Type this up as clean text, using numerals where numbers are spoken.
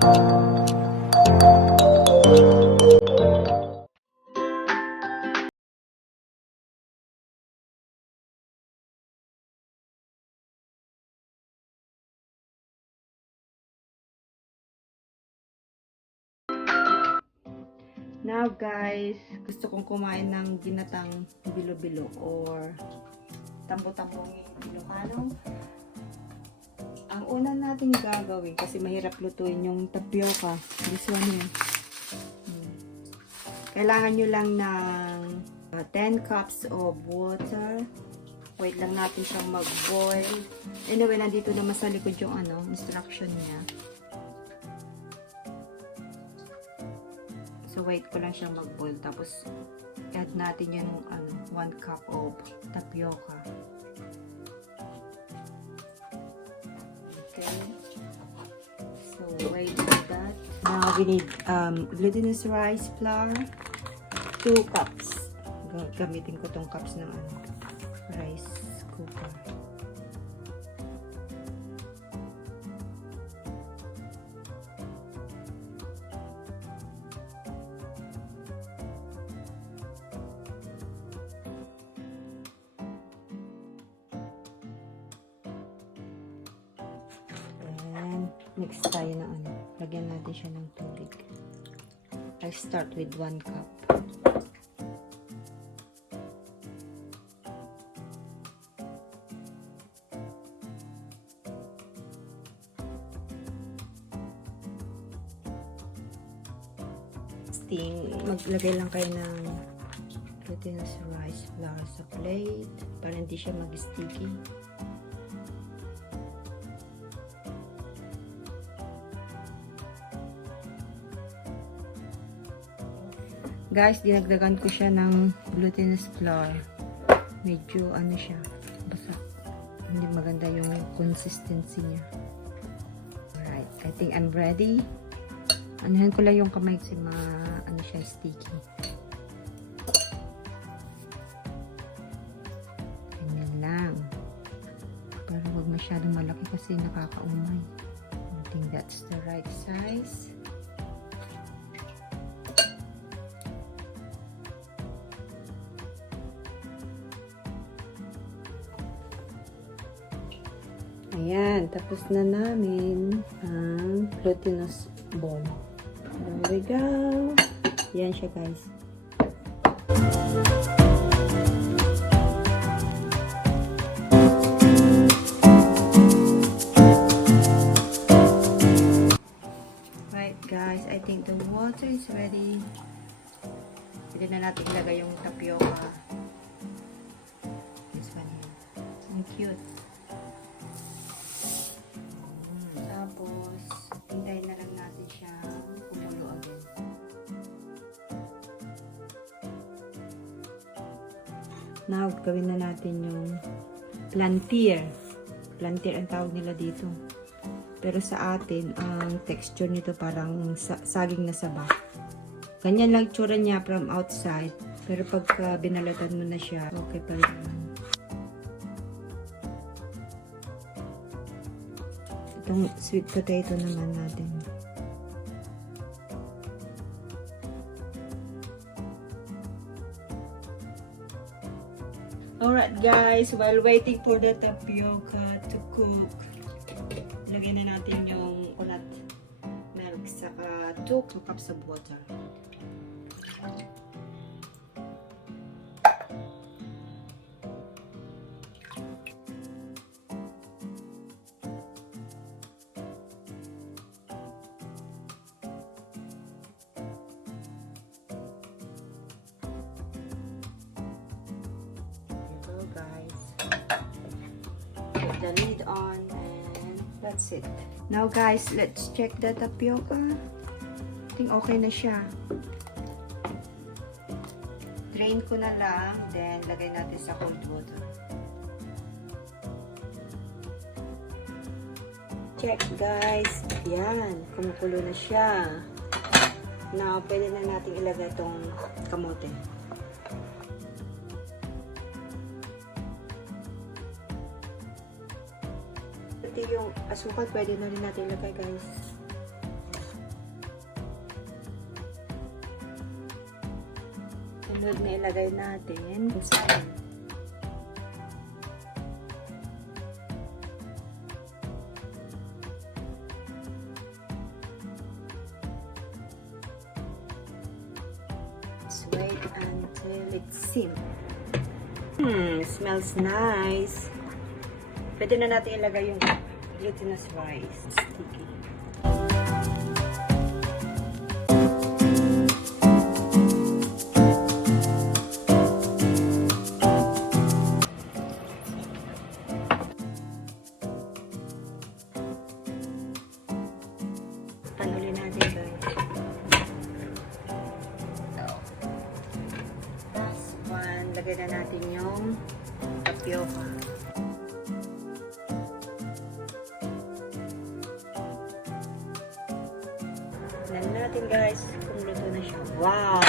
Now guys, gusto kong kumain ng ginatang bilo-bilo or tambo-tambong Ilocano. Ang una natin gagawin, kasi mahirap lutuin yung tapioca. This one here. Kailangan nyo lang ng 10 cups of water. Wait lang natin siyang mag-boil. Anyway, nandito naman sa likod yung instruction niya. So, wait ko lang siyang mag-boil. Tapos, add natin yung 1 cup of tapioca. Okay. So, wait for that. Now, we need glutinous rice flour. 2 cups. Gamitin ko tong cups ng rice cooker. Mix tayo ng lagyan natin siya ng tubig. I start with 1 cup. Maglagay lang kayo ng glutinous rice flour sa plate para hindi siya mag-sticky. Guys, dinagdagan ko siya ng glutinous flour. Medyo siya, basa. Hindi maganda yung consistency niya. Alright, I think I'm ready. Anuhan ko lang yung kamay kasi siya sticky. Ganyan lang. Pero wag masyadong malaki kasi nakakaumay. I think that's the right size. Ayan, tapos na namin ang glutinous ball. There we go. Ayan siya, guys. Right, guys. I think the water is ready. Pwede na natin ilagay yung tapioca. This one here. Ang cute. Tapos, hintayin na lang natin siya kumulo agad. Now, gawin na natin yung plantier. Plantier ang tawag nila dito. Pero sa atin, ang texture nito parang saging na saba. Ganyan lang tsura niya from outside. Pero pagka binalatan mo na siya, okay pa rin. Itong sweet potato naman natin. Alright guys, while waiting for the tapioca to cook, lagyan na natin yung coconut milk saka 2 cups of water. The lid on and that's it. Now guys, let's check the tapioca. I think okay na siya. Drain ko na lang, then lagay natin sa cold water. Check guys. Yan, kumukulo na siya. Now, pwede na natin ilagay itong kamote. Yung asukal, pwede na rin natin ilagay guys. Sunod na ilagay natin busain. Let's wait until it sims. Smells nice. Pwede na natin ilagay yung glutinous rice. Sticky. Panuli natin guys. Last one, lagay na natin yung tapioca. Tignan natin guys kung luto na siya. Wow!